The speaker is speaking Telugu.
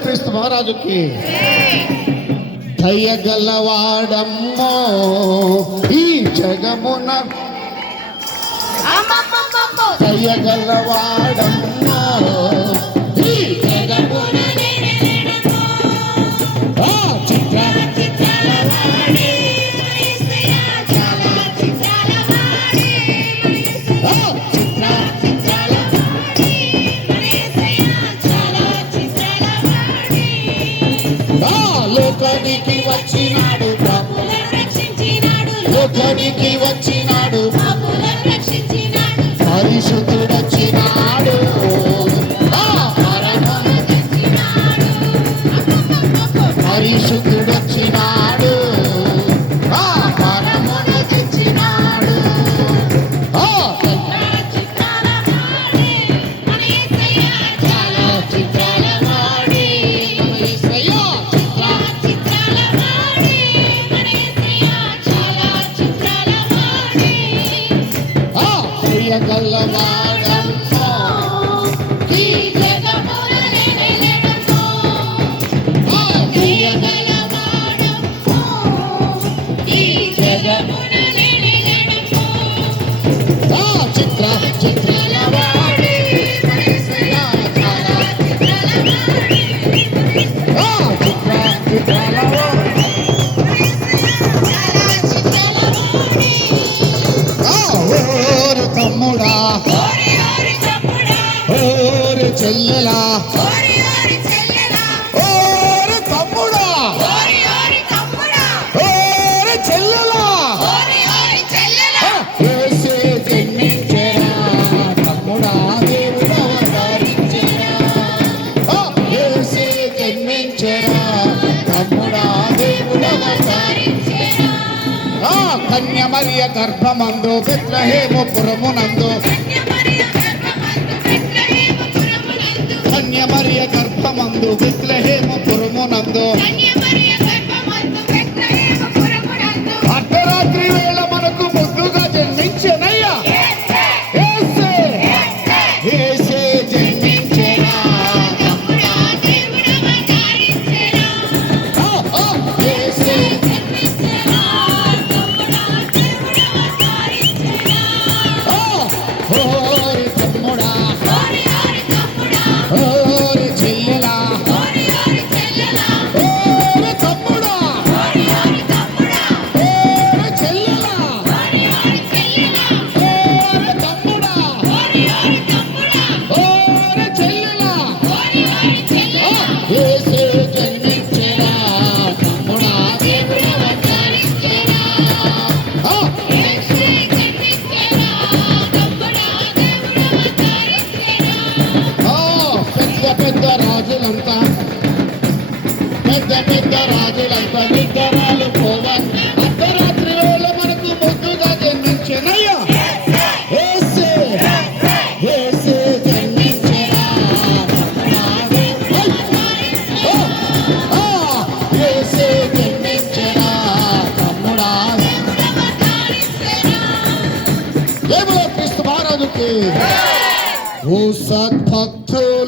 క్రీస్తు మహారాజుకి దయగలవాడమ్మో ఈ జగమున దయగలవాడమ్మో ఈ జగమున లోకానికి వచ్చినాడు లోకానికి వచ్చినాడు పరిశుద్ధుడొచ్చినాడు పరిశుద్ధుడొచ్చినాడు పరమును తెచ్చినాడు గల్లవాడమ్మో ఈ జగమున నిలయడమ్మో గల్లవాడమ్మో ఈ జగమున నిలయడమ్మో చిత్ర చిత్రలవాడి మనసులో చాలా చిత్రలవాడి చిత్ర చిత్రలవాడి చాలా చిత్రలవాడి తమ్ముడా ఓరి చెల్లెలా ఓరి తమ్ముడా ఓరి చెల్లెలా యేసే జన్మించెరా తమ్ముడా దేవుడు అవతరించెరా యేసే జన్మించెరా తమ్ముడా దేవుడు అవతరించెరా కన్య మరియ గర్భమందు బెత్లెహేము పురమునందు కన్య మరియ గర్భమందు బెత్లెహేము పురమునందు అర్ధరాత్రి వేళ మనకు ముద్దుగా జన్మించెనయ్యా యేసే యేసే జన్మించెరా యేసే ఓరి తమ్ముడా ఓరి చెల్లెలా ఓరి రాజులంతా నిద్రాలు పోవాలి. అర్ధరాత్రి వేళ మనకు ముద్దుగా జన్మించినయ్యా యేసే, యేసే జన్మించెనా తమ్ముడా. యేసే జన్మించెనా తమ్ముడా. దేవుడు క్రీస్తు మహారాజుకి ఓ సద్భక్తులు